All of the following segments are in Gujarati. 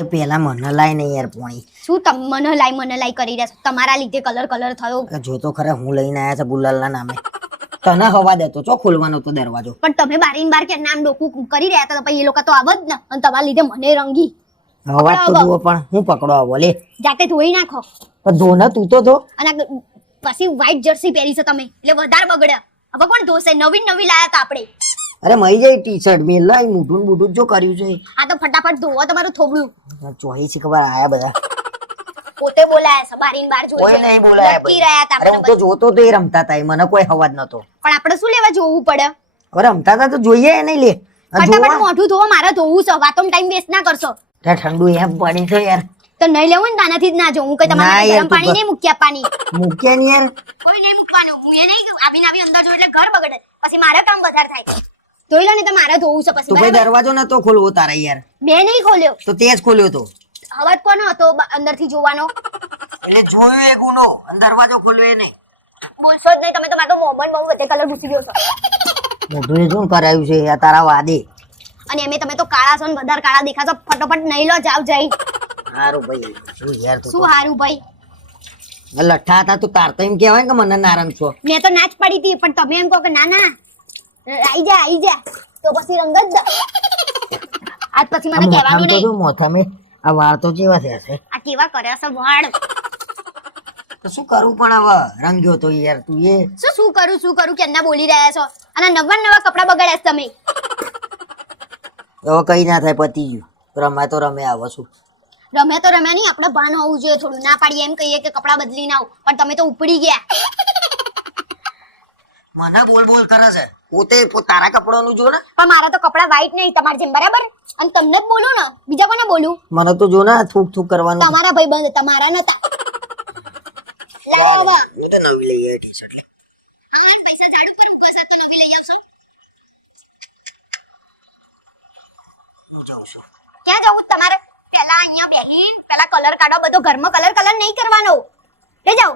એ પેલા મને લાય ને યાર પોણી. શું તમ મને લાઈ કરી રહ્યા છો? તમારા લીધે કલર કલર થયો. જો તો ખરા હું લઈને આયા છે ગુલાલના નામે. તને હવા દેતો છો ખોલવાનો તો દરવાજો. પણ તમે બારીન બાર કે નામ ડોકું કરી રહ્યા હતા તો પછી એ લોકો તો આવત ને. અને તમારા લીધે મને રંગી. હવા તો જુઓ પણ હું પકડો આવો લે. જાતે ધોઈ નાખો. પણ ધોને તું તો ધો અને પછી વ્હાઈટ જર્સી પહેરી છે તમે. એટલે વધારે બગડ્યા. હવે કોણ ધોશે? નવીન નવી લાયા તા આપણે. અરે મઈ જાય ટી શર્ટ મેં લાઈ મૂઠું બૂઠું જો કર્યું છે. આ તો ફટાફટ ધોવો તમારું થોબડું. ચોહી છે ખબર આયા બધા. પોતે બોલાયા સબારીન બાર જોઈ કોઈ નહીં બોલાયા લટકી રહ્યા તા અરે હું તો જોતો તો એ રમતા તા મને કોઈ હવાજ નતો. પણ આપણે શું લેવા જોવું પડે? હવે રમતા તા તો જોઈએ એ નહીં લે ફટાફટ મોઢું ધોવો મારે ધોવું છે. વાતો ટાઈમ વેસ્ટ ના કરશો. ઠંડુ એમ પડી છે યાર. તો નહીં લેવું ને તાનાથી જ ના જો હું કઈ તમારે ગરમ પાણી નહીં મૂકી આપવાની. મૂક્યા નહીં યાર. કોઈ નહીં મૂકવાનું. હું એ નહીં આવીને આવી અંદર જો એટલે ઘર બગડે. પછી મારે કામ વધારે થાય. ધોઈ લો ને તો મારે ધોવું છે પછી તું ભાઈ બરાબર? દરવાજો નતો ખોલવો તારા યાર. મેં નહીં ખોલ્યો. તો તે જ ખોલ્યો તો. અવાજ કોનો હતો બ- અંદરથી જોવાનો? એટલે જોયો એ ગુનો અને દરવાજો ખોલ્યો એને. બોલશો જ નહીં તમે તો મારો મોમન બહુ બધે કલર ઘૂસી ગયો છો. મોઢું એ શું કરાયું છે? આ તારા વાદે. અને એમે તમે તો કાળા છો ને વધારે કાળા દેખાશો ફટોફટ નહીં લો જાવ જઈ. સારું ભાઈ. શું યાર તું શું હારું ભાઈ. લઠ્ઠા હતા તું તાર તો એમ કહેવાય કે મને નારંગ છો? મેં તો ના જ પડી હતી પણ તમે એમ કહો કે ના ના. આઈ જા આઈ જા. તો પછી રંગ જ આજ પછી મને કહેવાનું નહીં. મોથા મે આ વાળ તો કેવા થયા છે આ કેવા કર્યા છે વાળ તો શું કરું પણ હવે રંગ્યો તો યાર તું એ. શું શું કરું શું કરું? કેમના બોલી રહ્યા છો? અને નવા નવા કપડા બગાડ્યા છે તમે. હવે કઈ ના થાય પતી ગયું. રમે તો રમે આવો છું રમે તો રમ્યા નહીં આપણે ભાન હોવું જોઈએ થોડું ના પાડીએ એમ કહીએ કે કપડા બદલી ના આવું. પણ તમે તો ઉપડી ગયા. મને બોલ બોલ કરે છે. પોતે તારા કપડાનું જો ને. પણ મારા તો કપડા વ્હાઈટ નહીં તમારી જેમ બરાબર? અને તમને જ બોલું ને બીજા કોને બોલું? મને તો જો ને થૂક થૂક કરવાનું. તમારા ભાઈ બંધ તમારા નતા. લાવો હું તો નવી લઈ આવી ટી શર્ટ પૈસા ઝાડુ પર મૂકો સાત તો નવી લઈ આવશો? ક્યાં જાઉં? તમારે પેલા અહીંયા બેહીન પેલા કલર કાઢો બધો ઘરમાં કલર કલર નહીં કરવાનો. લઈ જાઓ.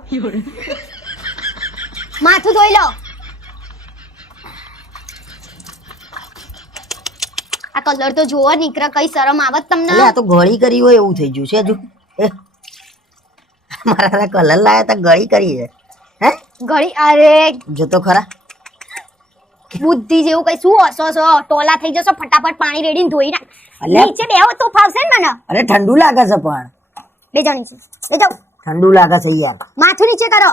માથું ધોઈ લો. આ કલર તો જોવો નીકળે કઈ શરમ આવત તમને? આ તો ગળી કરી હોય એવું થઈ ગયું છે હજુ. મારા કલર લાયા તા ગળી કરી છે. હે? ગળી? અરે જો તો ખરા. બુદ્ધિ જેવું કઈ શું હસો છો? ટોલા થઈ જશો ફટાફટ પાણી રેડીને ધોઈ નાખ. નીચે બેહો તો ફાવશે ને મને. અરે ઠંડુ લાગે છે પણ. બે જણી છે. બે જાઓ ઠંડુ લાગે છે યાર. માથું નીચે કરો.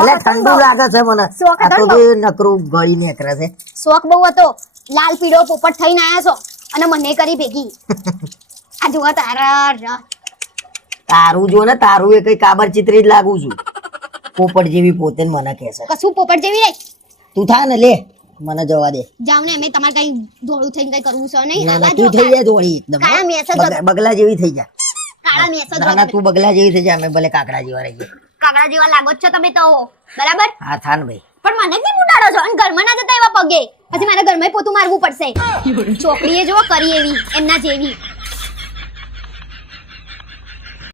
એટલે ઠંડુ લાગે છે મને. આ તો ને નકરું ગળી નીકળે છે. શોખ બહુ હતો. લાલ પીળો પોપટ થઈને આયા છો. અને મને કરી ભેગી. આ જુઓ તારા તારું જો ને તારું એ કઈ કાબર ચિત્રી જ લાગુ છું. પોપટ જેવી પોતે મને કહે છે. કશું પોપટ જેવી રે તું થા ને લે મને જવા દે. જાવ ને અમે તમારે કઈ ધોળું થઈને કઈ કરવું છે નહીં? આવા તું થઈ જાય ધોળી એકદમ કાળા મેસ બગલા- જેવી થઈ જા. કાળા મેસ જ ના ના તું બગલા જેવી થઈ જા અમે ભલે કાકડા જેવા રહીએ. કાગડા જેવા લાગો છો તમે તો. બરાબર? હા થાન ભાઈ. પણ મને કેમ ઉડાડો છો? અને ઘરમાં ના જતા એવા પગે? પછી મારે ઘરમાં પોતું મારવું પડશે. છોકરીએ જો કરી એવી એમના જેવી.